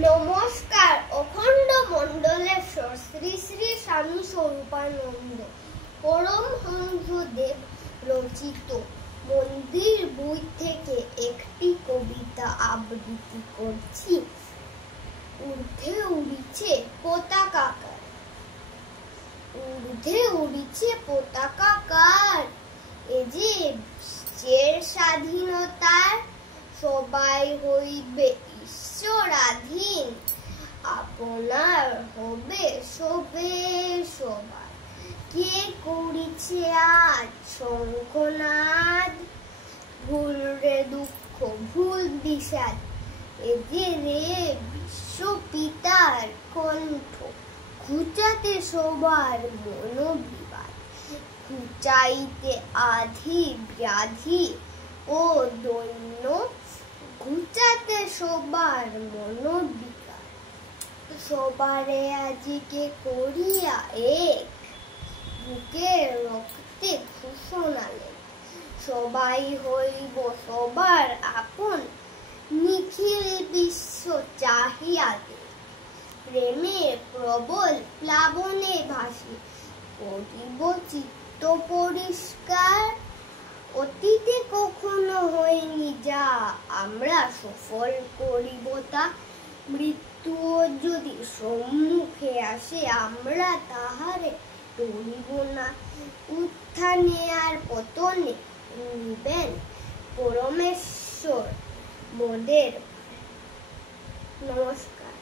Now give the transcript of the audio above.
নমস্কার। অখণ্ড মণ্ডলেশ্বর শ্রী শ্রী স্বামী স্বরূপানন্দ পরমহংসদেব রচিত মন্দির বই থেকে একটি কবিতা আবৃত্তি করছি। ঊর্ধ্বে উড়িছে পতাকা কার, ঊর্ধ্বে উড়িছে পতাকা কার, এ যে বিশ্বের স্বাধীনতার, সবাই হইবে ঈশ্বরাধীন, আপনার হবে সবে সবার। কে করিছে আজ শঙ্খনাদ, ভুল রে দুঃখ ভুল বিষাদ, এ যে রে বিশ্বপিতার কণ্ঠ, ঘুচাতে সবার মনোবিবাদ, ঘুচাইতে আধি ব্যাধি ও দৈন্য, ঘুচাতে সবার মনোবিকার, সবারে আজিকে করিয়া এক, বুকে রক্তে ঘোষণা লেখ, সবাই হইব সবার আপন, নিখিল বিশ্ব চাহিয়া দেখ, প্রেমের প্রবল প্লাবনে ভাসি, করিব চিত্ত পরিষ্কার, অতীতে কখনো হয়নি যা আমরা সফল করিব তা, মৃত্যু যদি সম্মুখে আসে আমরা তাহারে ডরিব না, উত্থানে আর পতনে নিবেন পরমেশ্বর মোদের। নমস্কার।